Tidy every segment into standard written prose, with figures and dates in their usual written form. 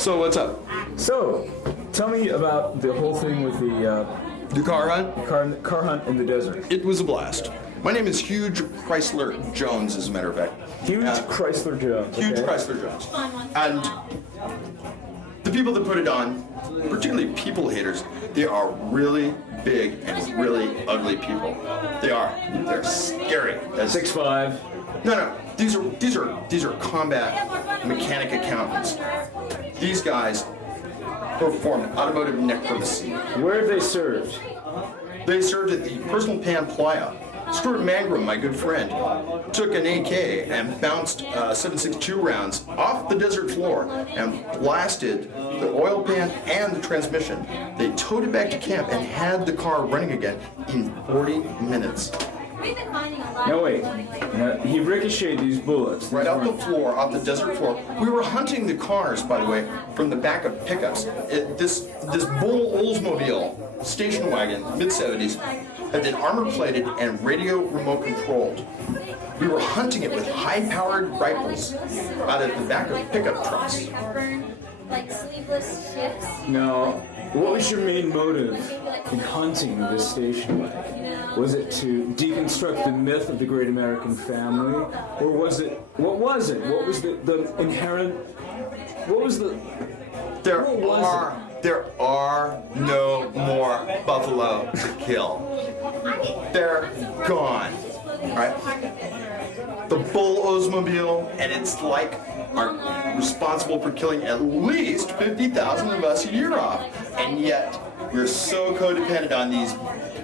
So what's up? So, tell me about the whole thing with the car hunt? car hunt in the desert. It was a blast. My name is Huge Chrysler Jones, as a matter of fact. Huge Chrysler Jones. Huge okay. Chrysler Jones. And the people that put it on, particularly people haters, they are really big and really ugly people. They are. They're scary. 6'5". No. These are combat mechanic accountants. These guys performed automotive necromancy. Where have they served? They served at the personal pan playa. Stuart Mangrum, my good friend, took an AK and bounced 7.62 rounds off the desert floor and blasted the oil pan and the transmission. They towed it back to camp and had the car running again in 40 minutes. No, wait. He ricocheted these bullets. Right off the floor, off the desert floor. We were hunting the cars, by the way, from the back of pickups. This Bull Oldsmobile station wagon, mid-70s, had been armor-plated and radio remote controlled. We were hunting it with high-powered rifles out of the back of pickup trucks. Now, what was your main motive in hunting this station wagon? Was it to deconstruct the myth of the great American family? Or was it, what was it? What was the inherent, what was the, There are no more buffalo to kill. They're gone. Right? The Bull Oldsmobile and its like are responsible for killing at least 50,000 of us a year off. And yet, we're so codependent on these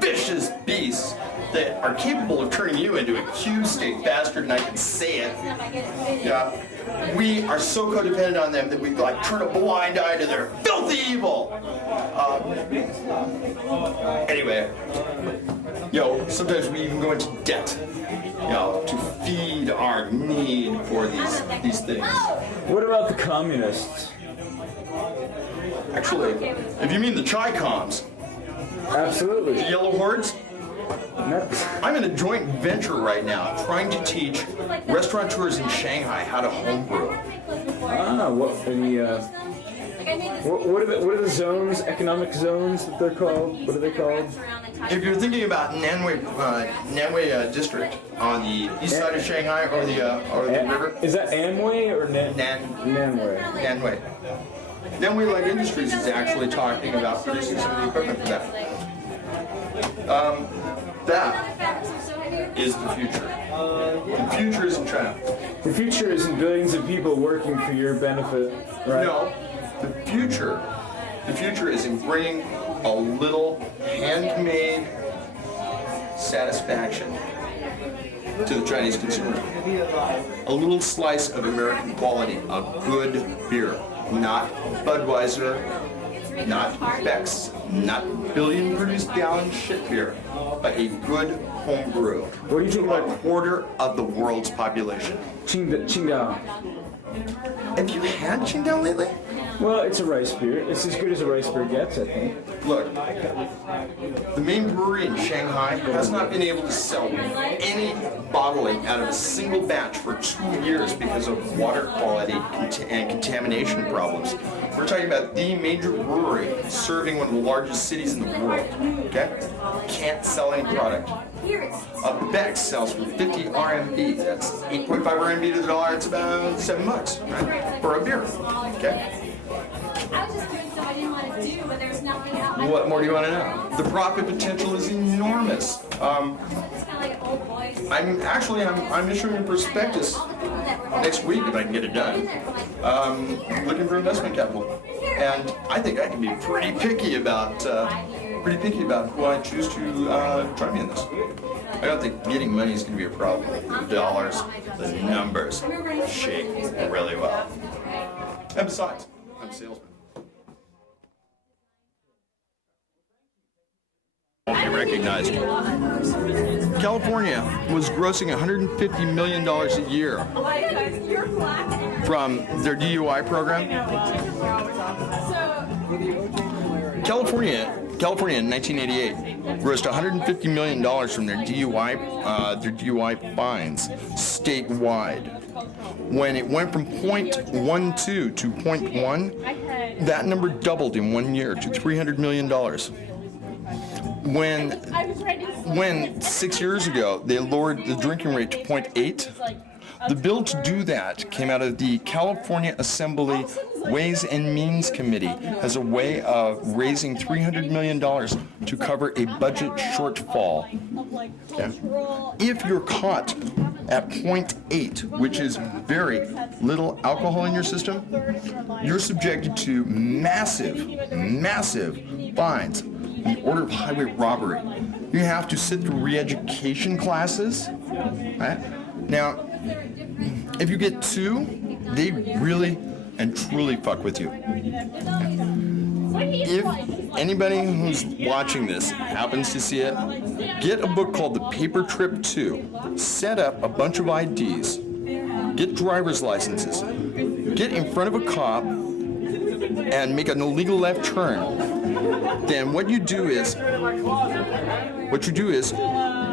vicious beasts that are capable of turning you into a Q-state bastard, and I can say it. Yeah. We are so codependent on them that we like turn a blind eye to their filthy evil. Anyway, sometimes we even go into debt, to feed our need for these things. what about the communists? Actually, if you mean the Chi-Coms, Absolutely. the Yellow Hordes, I'm in a joint venture right now trying to teach restaurateurs in Shanghai how to homebrew. What are the zones, economic zones that they're called? What are they called? If you're thinking about Nanwei district on the east side of Shanghai or the river, Is that Amway or Nanway? Nanwei. Nanwei Light Industries is actually talking about producing some of the equipment for that. That is the future. The future is in China. The future isn't billions of people working for your benefit, right? No, the future is in bringing a little handmade satisfaction to the Chinese consumer. A little slice of American quality, a good beer. Not Budweiser, not Beck's, not billion-produced gallon shit beer, but a good home brew. What do you think about a quarter of the world's population? Qingdao? Have you had Qingdao lately? Well, it's a rice beer. It's as good as a rice beer gets, I think. Look, the main brewery in Shanghai has not been able to sell any bottling out of a single batch for 2 years because of water quality and contamination problems. We're talking about the major brewery serving one of the largest cities in the world, okay? Can't sell any product. A Beck sells for 50 RMB. That's 8.5 RMB to the dollar. It's about $7, right? For a beer, okay? What more do you want to know? The profit potential is enormous. I'm issuing a prospectus next week if I can get it done. Looking for investment capital, and I think I can be pretty picky about who I choose to join me in this. I don't think getting money is going to be a problem. The dollars, the numbers shake really well. And besides, I'm a salesman. Be recognized. California was grossing $150 million a year from their DUI program. California California in 1988 grossed $150 million from their DUI fines statewide. When it went from 0.12 to 0.1, that number doubled in 1 year to $300 million. When 6 years ago they lowered the drinking rate to 0.8, the bill to do that came out of the California Assembly Ways and Means Committee as a way of raising $300 million to cover a budget shortfall. Okay. If you're caught at 0.8, which is very little alcohol in your system, you're subjected to massive fines in the order of highway robbery. You have to sit through re-education classes. Right? Now, if you get 2, they really and truly fuck with you. If anybody who's watching this happens to see it, get a book called The Paper Trip 2. Set up a bunch of IDs. Get driver's licenses. Get in front of a cop and make an illegal left turn. Then what you do is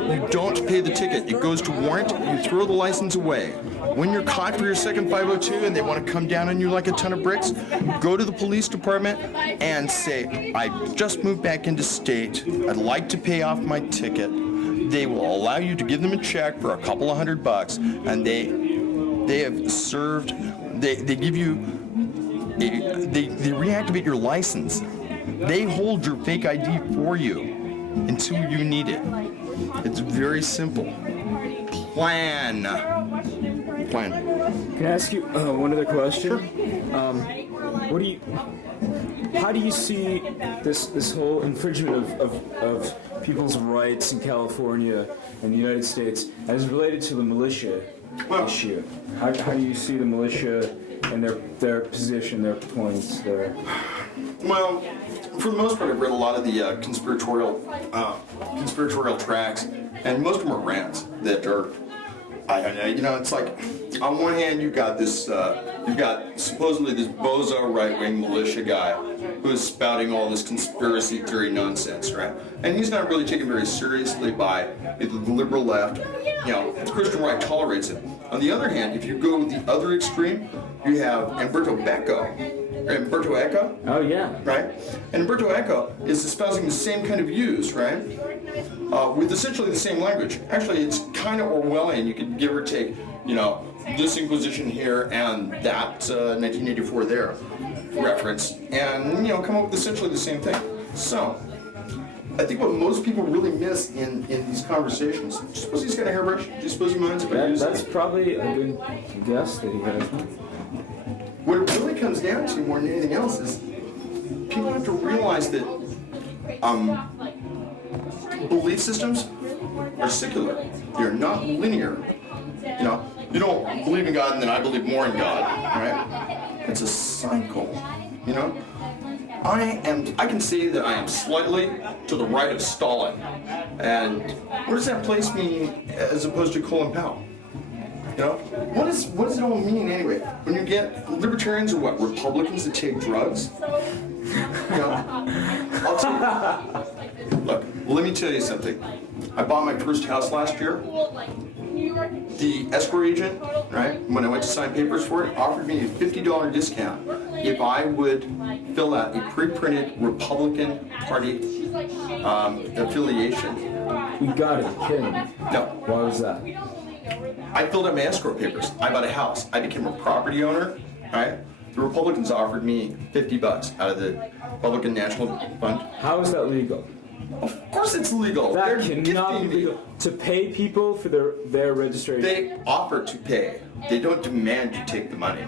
you don't pay the ticket. It goes to warrant. You throw the license away. When you're caught for your second 502 and they want to come down on you like a ton of bricks, go to the police department and say, I just moved back into state. I'd like to pay off my ticket. They will allow you to give them a check for a couple of $100, and they have served. They give you. They reactivate your license. They hold your fake ID for you until you need it. It's very simple. Plan. Can I ask you one other question? Sure. How do you see this whole infringement of people's rights in California and the United States as related to the militia issue? How do you see the militia and their position, their points there? Well, for the most part, I've read a lot of the conspiratorial tracks, and most of them are rants that are, I don't know, it's like, on one hand, you've got supposedly this bozo right-wing militia guy who is spouting all this conspiracy theory nonsense, right? And he's not really taken very seriously by the liberal left. The Christian right tolerates it. On the other hand, if you go the other extreme, you have Umberto Eco. Oh, yeah. Right? And Umberto Eco is espousing the same kind of views, right? With essentially the same language. Actually, it's kind of Orwellian. You could give or take, this Inquisition here and that 1984 there reference, and, come up with essentially the same thing. So, I think what most people really miss in these conversations, do you suppose he's got a hairbrush? Do you suppose he minds about using That's probably a good guess that he has. What it really comes down to more than anything else is people have to realize that belief systems are secular. They're not linear. You don't believe in God and then I believe more in God, right? It's a cycle, I can say that I am slightly to the right of Stalin. And where does that place me as opposed to Colin Powell? What does it all mean anyway? When you get libertarians or what? Republicans that take drugs? I'll tell you. Look, let me tell you something. I bought my first house last year. The escrow agent, right, when I went to sign papers for it, offered me a $50 discount if I would fill out a pre-printed Republican Party affiliation. You got it, kidding. No. Why was that? I filled out my escrow papers. I bought a house. I became a property owner, right? The Republicans offered me $50 out of the Republican National Fund. How is that legal? Of course it's legal. That They're cannot be gifting legal. To pay people for their registration. They offer to pay. They don't demand you take the money.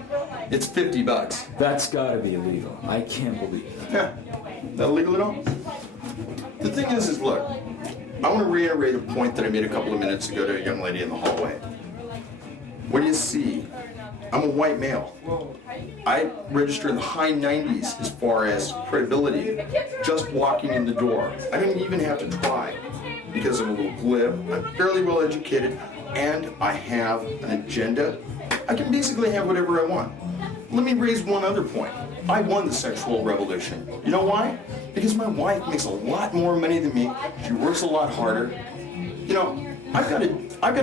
It's $50. That's gotta be illegal. I can't believe that. Not illegal at all. The thing is look, I want to reiterate a point that I made a couple of minutes ago to a young lady in the hallway. What do you see? I'm a white male. I register in the high 90s as far as credibility just walking in the door. I didn't even have to try because I'm a little glib, I'm fairly well educated, and I have an agenda. I can basically have whatever I want. Let me raise one other point. I won the sexual revolution. You know why? Because my wife makes a lot more money than me. She works a lot harder. You know, I've got a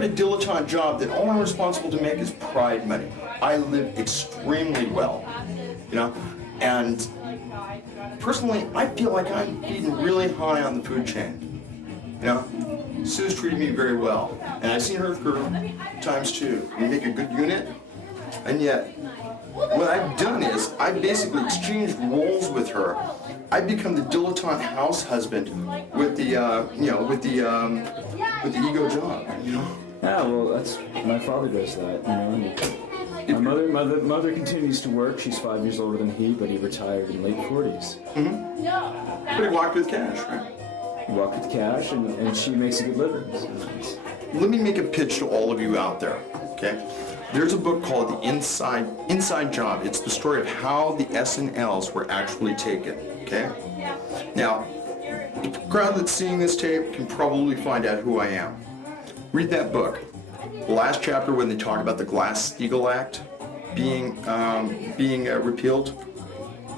dilettante job that all I'm responsible to make is pride money. I live extremely well, you know, and personally, I feel like I'm feeding really high on the food chain. You know, Sue's treated me very well, and I've seen her through times too. We make a good unit, and yet, what I've done is I've basically exchanged roles with her. I've become the dilettante house husband with the, with the ego job. You know. Yeah, well, that's my father does that. You know. My mother continues to work. She's 5 years older than he, but he retired in late 40s. Mm-hmm. But he walked with cash, right? He walked with cash, and she makes a good living. So let me make a pitch to all of you out there, okay? There's a book called The Inside Job. It's the story of how the S&Ls were actually taken, okay? Now, the crowd that's seeing this tape can probably find out who I am. Read that book. The last chapter when they talk about the Glass-Steagall Act being repealed,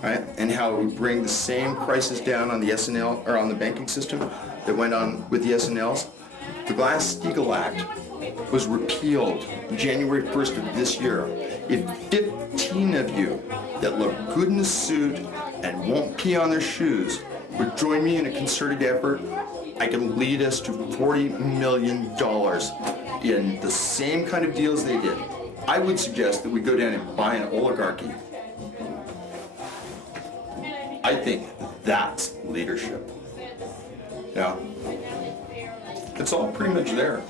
right? And how it would bring the same crisis down on the S&L, or on the banking system that went on with the S&Ls. The Glass-Steagall Act was repealed January 1st of this year. If 15 of you that look good in a suit and won't pee on their shoes would join me in a concerted effort, I can lead us to $40 million in the same kind of deals they did. I would suggest that we go down and buy an oligarchy. I think that's leadership. Yeah. It's all pretty much there.